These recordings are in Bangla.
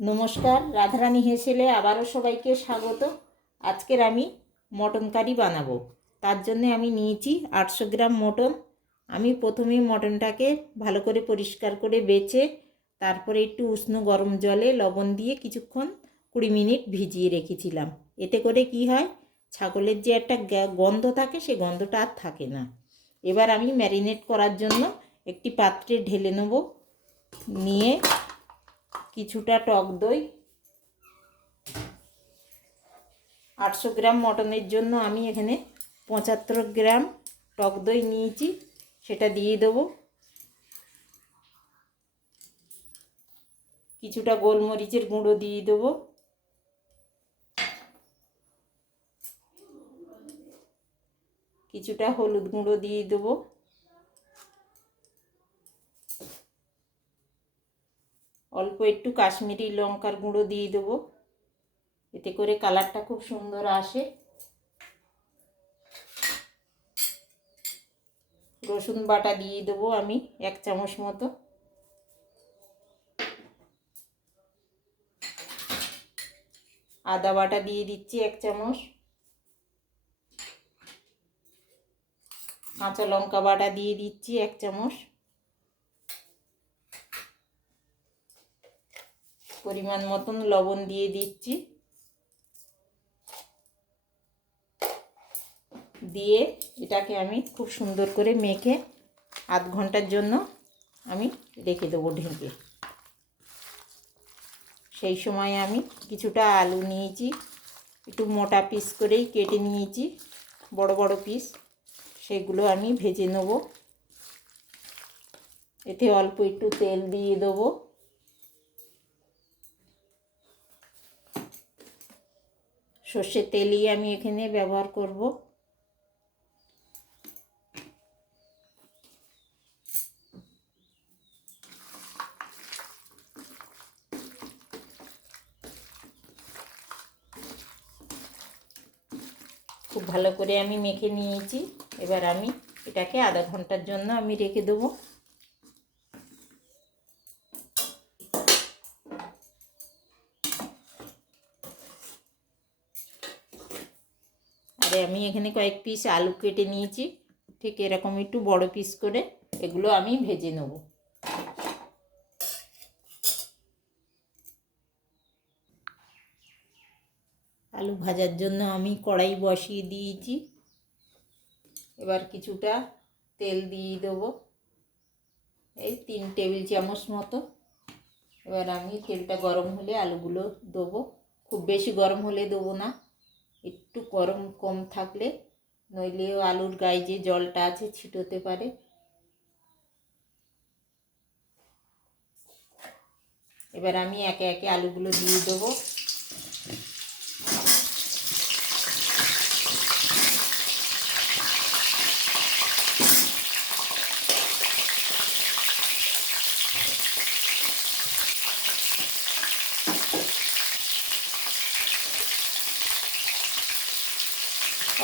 নমস্কার, রাধারানী হেসেলে আবারও সবাইকে স্বাগত। আজকের আমি মটন কারি বানাবো। তার জন্য আমি নিয়েছি 800 গ্রাম মটন। আমি প্রথমে মটনটাকে ভালো করে পরিষ্কার করে বেছে তারপরে একটু উষ্ণ গরম জলে লবণ দিয়ে কিছুক্ষণ 20 মিনিট ভিজিয়ে রেখেছিলাম। এতে করে কি হয়, ছাগলের যে একটা গন্ধ থাকে সে গন্ধটা আর থাকে না। এবার আমি ম্যারিনেট করার জন্য একটি পাত্রে ঢেলে নেব। নিয়ে কিছুটা টক দই, 800 গ্রাম মটনের জন্য আমি এখানে 75 গ্রাম টক দই নিয়েছি, সেটা দিয়ে দেবো। কিছুটা গোলমরিচের গুঁড়ো দিয়ে দেবো। কিছুটা হলুদ গুঁড়ো দিয়ে দেবো। অল্প একটু কাশ্মীরি লঙ্কার গুঁড়ো দিয়ে দেবো, এতে করে কালারটা খুব সুন্দর আসে। রসুন বাটা দিয়ে দেবো আমি 1 চামচ মতো। আদা বাটা দিয়ে দিচ্ছি 1 চামচ। কাঁচা লঙ্কা বাটা দিয়ে দিচ্ছি 1 চামচ। পরিমাণ মতন লবণ দিয়ে দিচ্ছি। দিয়ে এটাকে আমি খুব সুন্দর করে মেখে আধ ঘন্টার জন্য আমি রেখে দেবো ঢেকে। সেই সময় আমি কিছুটা আলু নিয়েছি, একটু মোটা পিস করেই কেটে নিয়েছি, বড় বড় পিস। সেগুলো আমি ভেজে নেব। এতে অল্প একটু তেল দিয়ে দেবো। সর্ষের তেলই আমি এখানে ব্যবহার করব। খুব ভালো করে আমি মেখে নিয়েছি। এবার আমি এটাকে আধা ঘন্টার জন্য আমি রেখে দেবো। আর আমি এখানে কয়েক পিস আলু কেটে নিয়েছি, ঠিক এরকম একটু বড় পিস করে। এগুলো আমি ভেজে নেব। আলু ভাজার জন্য আমি কড়াই বসিয়ে দিয়েছি। এবার কিছুটা তেল দিয়ে দেবো, এই 3 টেবিল চামচ মতো। এবার আমি তেলটা গরম হলে আলুগুলো দেবো। খুব বেশি গরম হলে দেবো না, একটু গরম কম থাকলে, নইলে আলুর গায়ে যে জলটা আছে ছিটোতে পারে। এবার আমি একে একে আলুগুলো দিয়ে দেবো।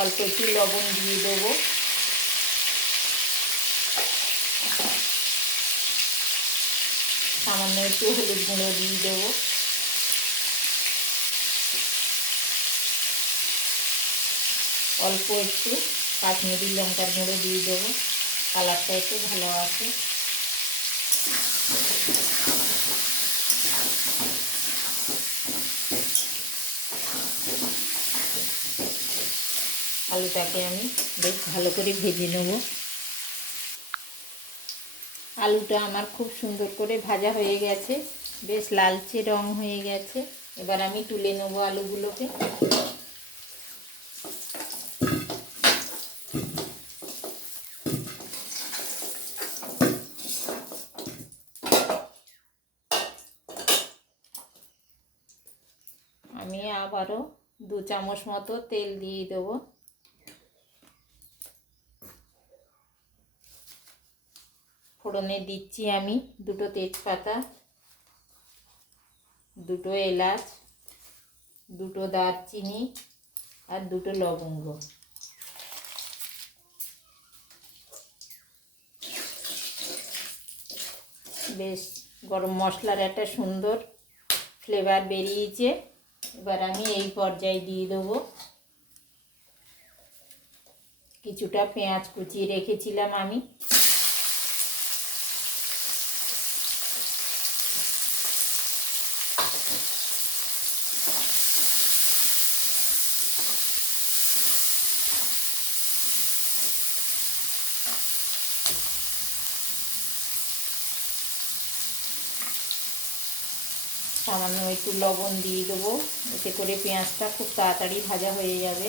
অল্প একটু লবণ দিয়ে দেবো। সামান্য একটু হলুদ গুঁড়ো দিয়ে দেবো। অল্প একটু কাশ্মীরি লঙ্কার গুঁড়ো দিয়ে দেবো, কালারটা একটু ভালো আসে। আলুটাকে আমি বেশ ভালো করে ভেজে নেব। আলুটা আমার খুব সুন্দর করে ভাজা হয়ে গেছে, বেশ লালচে রং হয়ে গেছে। এবার আমি তুলে নেব আলুগুলোকে। আমি আবারও 2 চামচ মতো তেল দিয়ে দেবো। ফোড়নে দিচ্ছি আমি 2টো তেজপাতা, 2টো এলাচ, 2টো দারচিনি আর 2টো লবঙ্গ। বেশ গরম মশলার একটা সুন্দর ফ্লেভার বেরিয়েছে। এবার আমি এই পর্যায়ে দিয়ে দেবো কিছুটা পেঁয়াজ কুচিয়ে রেখেছিলাম আমি। সামান্য একটু লবণ দিয়ে দেবো, এতে করে পেঁয়াজটা খুব তাড়াতাড়ি ভাজা হয়ে যাবে।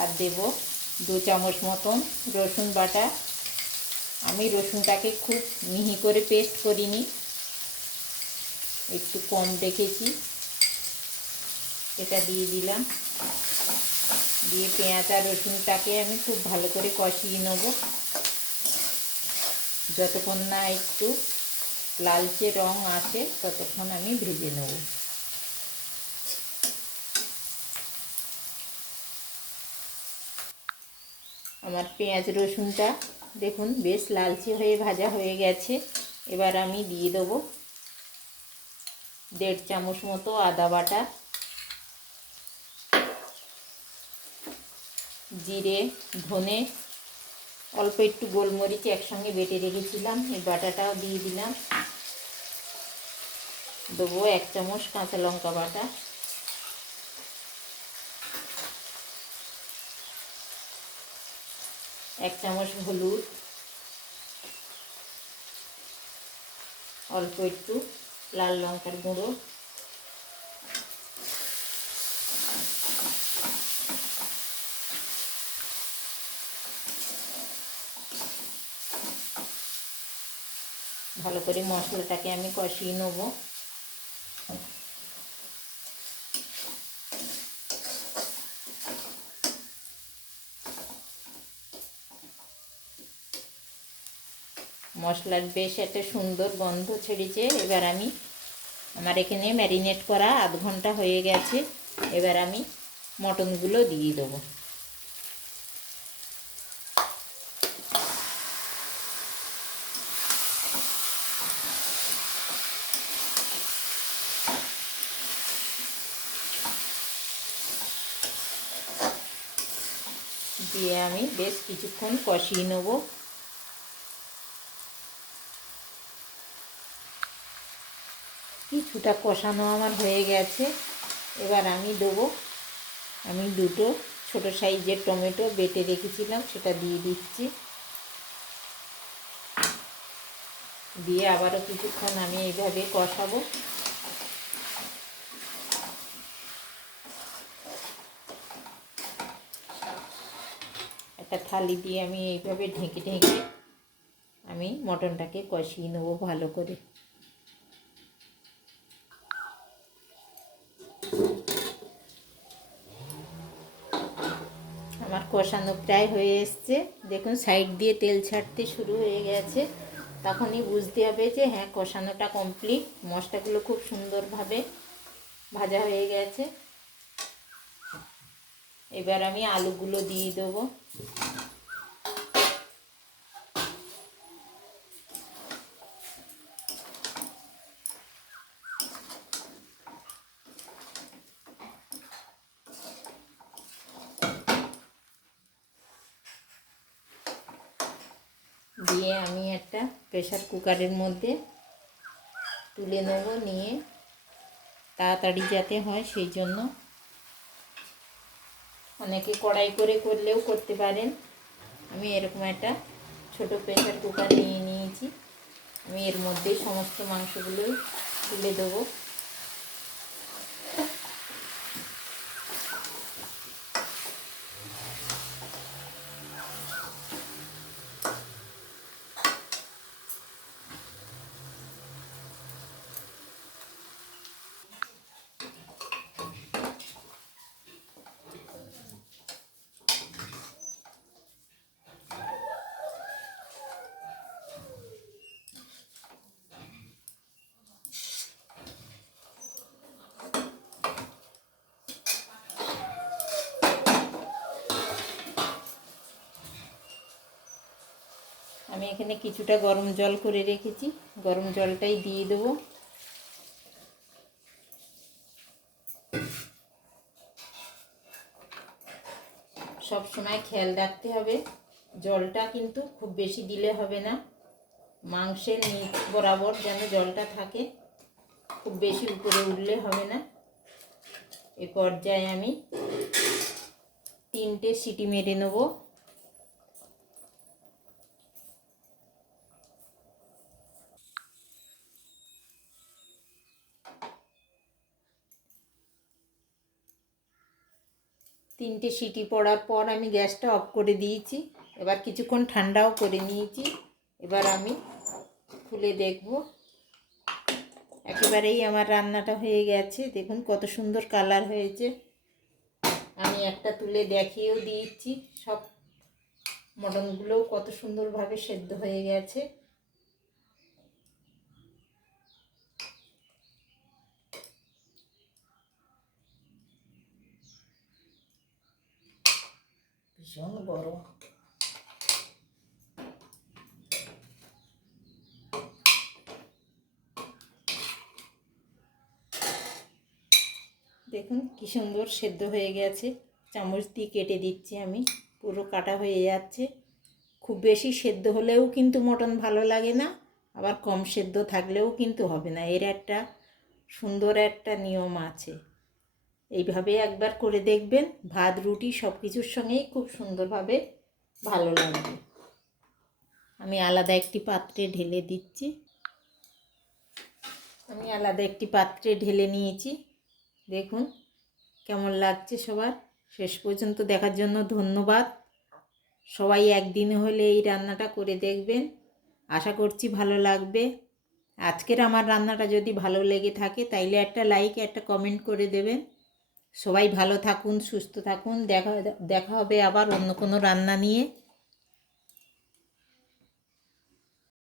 আর দেব 2 চামচ মতন রসুন বাটা। আমি রসুনটাকে খুব মিহি করে পেস্ট করিনি, একটু কম রেখেছি। এটা দিয়ে দিলাম, দিয়ে পেঁয়াজ আর রসুনটাকে আমি খুব ভালো করে কষিয়ে নেব, যতক্ষণ না একটু লালচে রং আসে ততক্ষণ আমি ভেজে নেব। আমার পেঁয়াজ রসুনটা দেখুন বেশ লালচে হয়ে ভাজা হয়ে গেছে। এবার আমি দিয়ে দেবো 1.5 চামচ মতো আদা বাটা, জিরে, ধনে, অল্প একটু গোলমরিচ একসঙ্গে বেটে রেখেছিলাম, এই বাটাটাও দিয়ে দিলাম। দেবো 1 চামচ কাঁচা লঙ্কা বাটা, 1 চামচ হলুদ, অল্প একটু লাল লঙ্কার গুঁড়ো, ভালো করে মশলাটাকে আমি কষিয়ে নেব। মশলার বেশ একটা সুন্দর গন্ধ ছেড়েছে। এবার আমি আমার এখানে ম্যারিনেট করা আধ ঘন্টা হয়ে গেছে। এবার আমি মটনগুলো দিয়ে দেবো। দিয়ে আমি বেশ কিছুক্ষণ কষিয়ে নেব। কিছুটা কষানো আমার হয়ে গেছে। এবার আমি দেবো, আমি 2টো ছোটো সাইজের টমেটো বেটে রেখেছিলাম সেটা দিয়ে দিচ্ছি। দিয়ে আবারও কিছুক্ষণ আমি এইভাবে কষাবো। একটা থালি দিয়ে আমি এইভাবে ঢেকে ঢেকে আমি মটনটাকে কষিয়ে নেবো ভালো করে। আমার কষানো প্রায় হয়ে এসছে, দেখুন সাইড দিয়ে তেল ছাড়তে শুরু হয়ে গেছে। তখনই বুঝতে হবে যে হ্যাঁ কষানোটা কমপ্লিট, মশলাগুলো খুব সুন্দরভাবে ভাজা হয়ে গেছে। এবার আমি আলুগুলো দিয়ে দেবো। দিয়ে আমি একটা প্রেসার কুকারের মধ্যে তুলে নেব, নিয়ে তাড়াতাড়ি যাতে হয় সেই জন্য অনেকে কড়াই করে করলেও করতে পারেন। আমি এরকম একটা ছোট প্রেসার কুকার নিয়ে নিয়েছি। আমি এর মধ্যে সমস্ত মাংসগুলোই তুলে দেবো। আমি এখানে কিছুটা গরম জল করে রেখেছি, গরম জলটাই দিয়ে দেবো। সব সময় খেয়াল রাখতে হবে, জলটা কিন্তু খুব বেশি দিলে হবে না, মাংসের নিচ বরাবর যেন জলটা থাকে, খুব বেশি উপরে উঠলে হবে না। এ পর্যায়ে আমি 3টে সিটি মেরে নেব। তিনটে সিটি পড়ার পর আমি গ্যাসটা অফ করে দিয়েছি। এবার কিছুক্ষণ ঠান্ডাও করে নিয়েছি। এবার আমি খুলে দেখব। একেবারেই আমার রান্নাটা হয়ে গেছে, দেখুন কত সুন্দর কালার হয়েছে। আমি একটা তুলে দেখিয়েও দিয়েছি, সব মটনগুলোও কত সুন্দরভাবে সেদ্ধ হয়ে গেছে। ভীষণ গরম। দেখুন কি সুন্দর সেদ্ধ হয়ে গেছে। চামচ দিয়ে কেটে দিচ্ছি আমি, পুরো কাটা হয়ে যাচ্ছে। খুব বেশি সেদ্ধ হলেও কিন্তু মটন ভালো লাগে না, আবার কম সেদ্ধ থাকলেও কিন্তু হবে না। এর একটা সুন্দর একটা নিয়ম আছে। এইভাবে একবার করে দেখবেন, ভাত রুটি সব কিছুর সঙ্গেই খুব সুন্দরভাবে ভালো লাগবে। আমি আলাদা একটি পাত্রে ঢেলে দিচ্ছি। আমি আলাদা একটি পাত্রে ঢেলে নিয়েছি। দেখুন কেমন লাগছে সবার। শেষ পর্যন্ত দেখার জন্য ধন্যবাদ। সবাই একদিনে হলে এই রান্নাটা করে দেখবেন, আশা করছি ভালো লাগবে। আজকের আমার রান্নাটা যদি ভালো লেগে থাকে তাইলে একটা লাইক, একটা কমেন্ট করে দেবেন। সবাই ভালো থাকুন, সুস্থ থাকুন। দেখা হবে আবার অন্য কোনো রান্না নিয়ে।